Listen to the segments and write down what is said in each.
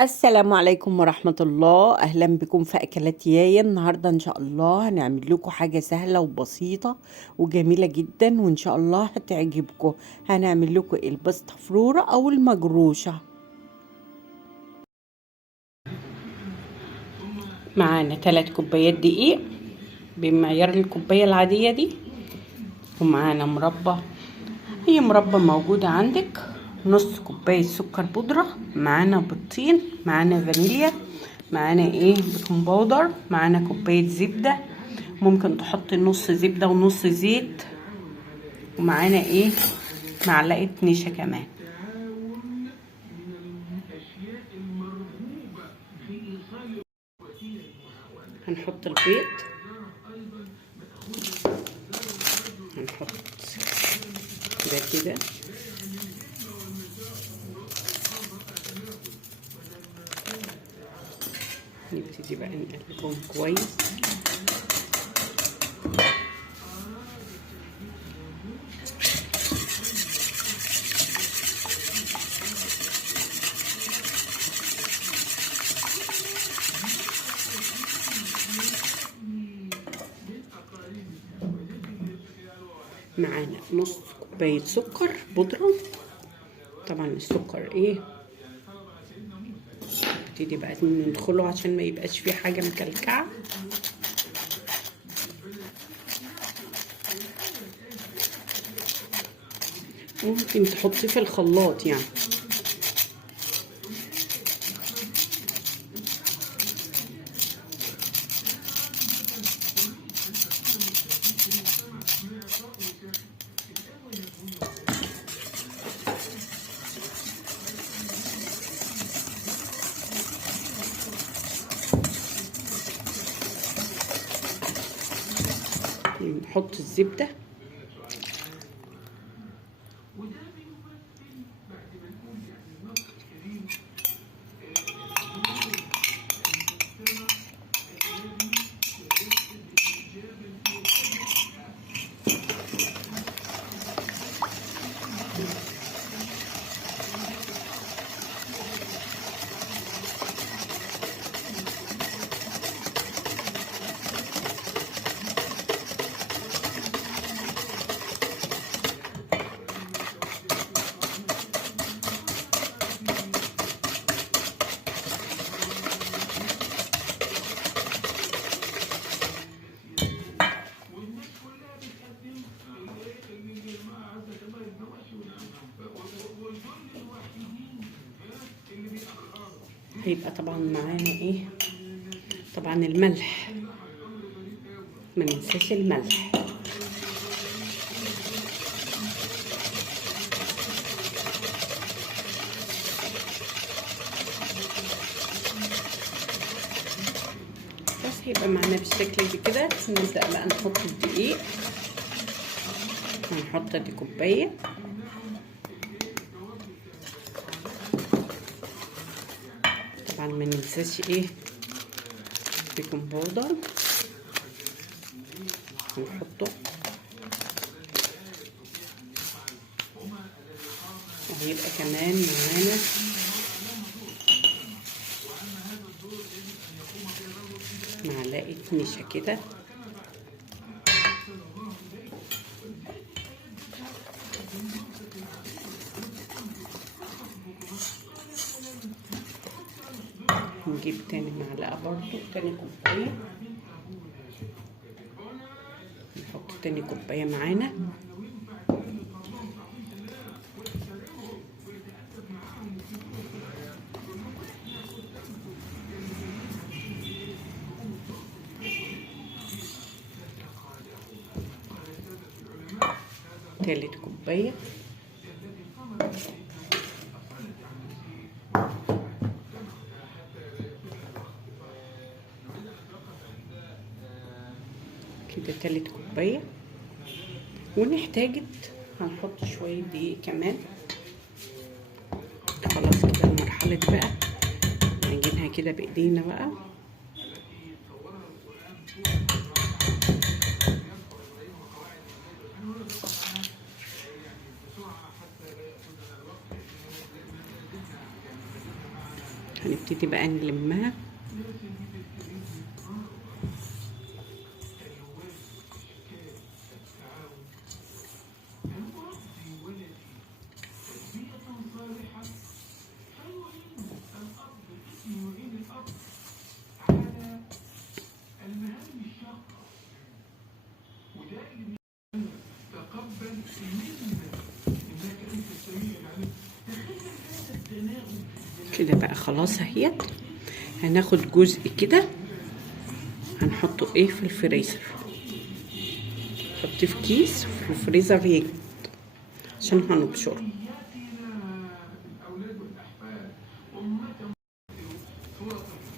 السلام عليكم ورحمة الله. أهلا بكم في أكلات يايا. النهاردة إن شاء الله هنعمل لكم حاجة سهلة وبسيطة وجميلة جدا، وإن شاء الله هتعجبكم. هنعمل لكم الباستا فرورة أو المجروشة. معانا 3 كوبايات دقيق بمعيار الكوباية العادية دي، ومعانا مربى، أي مربى موجودة عندك، نص كوباية سكر بودرة، معانا بيضتين، معانا فانيليا، معانا بيكنج باودر، معانا كوباية زبدة، ممكن تحطي نص زبدة ونص زيت، ومعانا معلقة نشا كمان. هنحط البيض، هنحط ده كده، نبتدي بقى نقلبهم كويس. معانا نص كوباية سكر بودرة، طبعا السكر نبتدي بقى ندخله عشان ما يبقاش فيه حاجة مكلكعة. ممكن تحطيه في الخلاط يعني. نحط الزبدة، هيبقى طبعا معانا طبعا الملح، ما ننساش الملح. بس هيبقى معانا بالشكل دي كده. نبدأ بقى نحط الدقيق، هنحط دي كوباية، طبعا ما ننساش بيكنج باودر هنحطه، وهيبقى كمان معانا معلقة نشا كده، نجيب تاني معلقة برضو، تاني كوباية، نحط تاني كوباية معانا، تالت كوباية، كده تالت كوباية. ونحتاج هنحط شوية دقيق كمان. خلاص كده مرحلة بقى نجيبها كده بايدينا بقى، هنبتدي بقى نلمها. كده بقى خلاص اهيت. هناخد جزء كده هنحطه ايه في الفريزر، حطيه في كيس في الفريزر يجمد عشان هنبشره.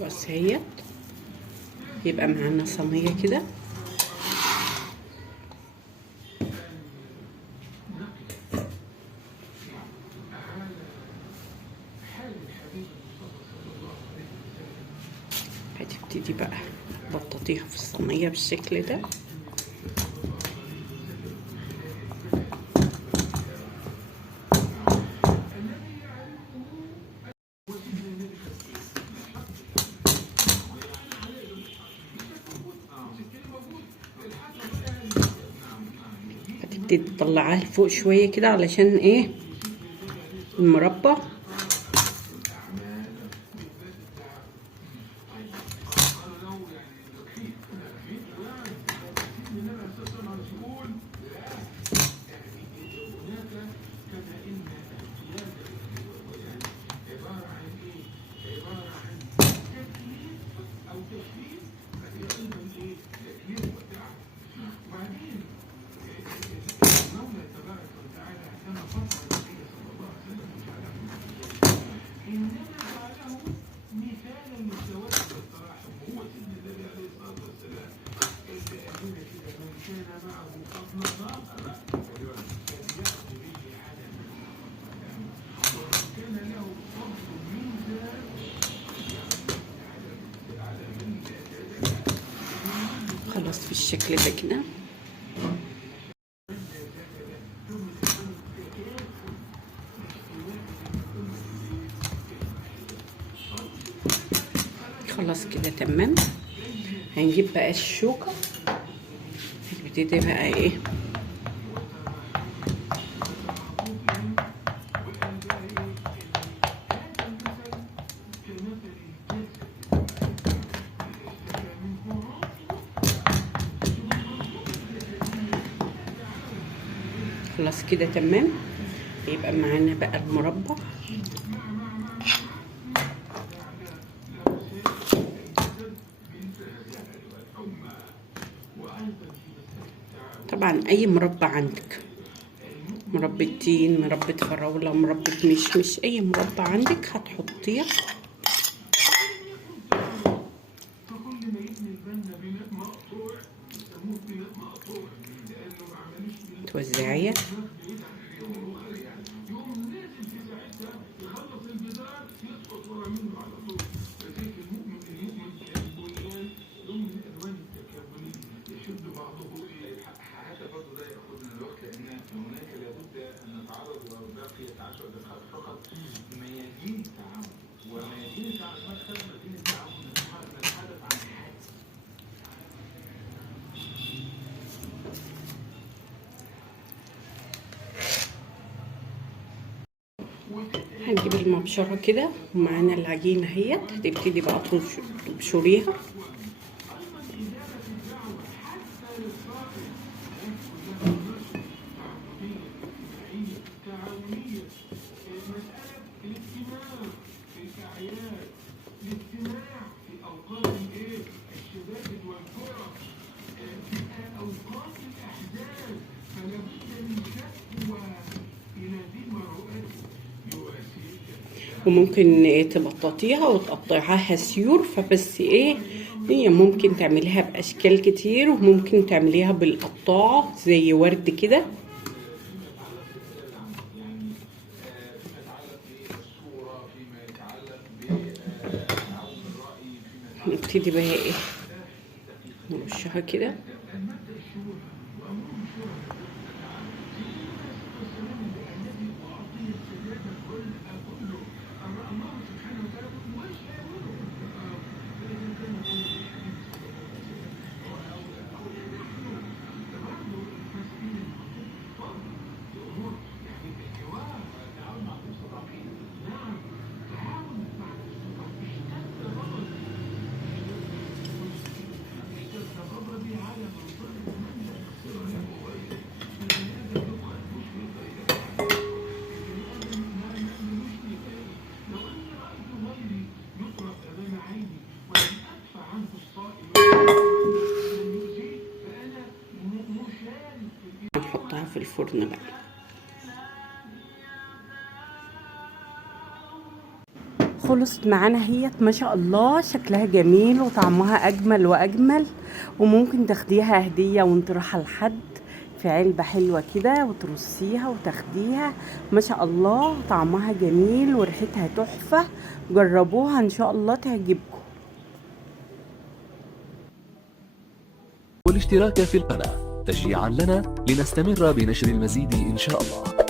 بس اهيت. يبقى معانا صينيه كده هتبتدي بقى بططيها في الصينيه بالشكل ده. هتبتدي تطلعها لفوق شويه كده علشان ايه المربى خلاص بالشكل ده كده. خلاص كده تمام. هنجيب بقى الشوكة هنبتدي بقى ايه خلاص كده تمام. يبقى معانا بقى المربى. طبعا اي مربى عندك، مربى تين، مربى فراولة، مربى مشمش، اي مربى عندك هتحطيه. توزعيه هنجيب المبشرة كده ومعانا العجينة اهيت. هتبتدي بقى تبشريها. وممكن تبططيها وتقطعيها سيور، فبس ايه هي ممكن تعمليها باشكال كتير، وممكن تعمليها بالقطاعه زي ورد كده. نبتدي بقى ايه نرشها كده. نحطها في الفرن بقى. خلصت معانا هيت، ما شاء الله شكلها جميل وطعمها اجمل واجمل، وممكن تاخديها هديه وانت رايحه لحد في علبه حلوه كده وترصيها وتاخديها. ما شاء الله طعمها جميل وريحتها تحفه، جربوها ان شاء الله تعجبكم. والاشتراك في القناة تشجيعا لنا لنستمر بنشر المزيد إن شاء الله.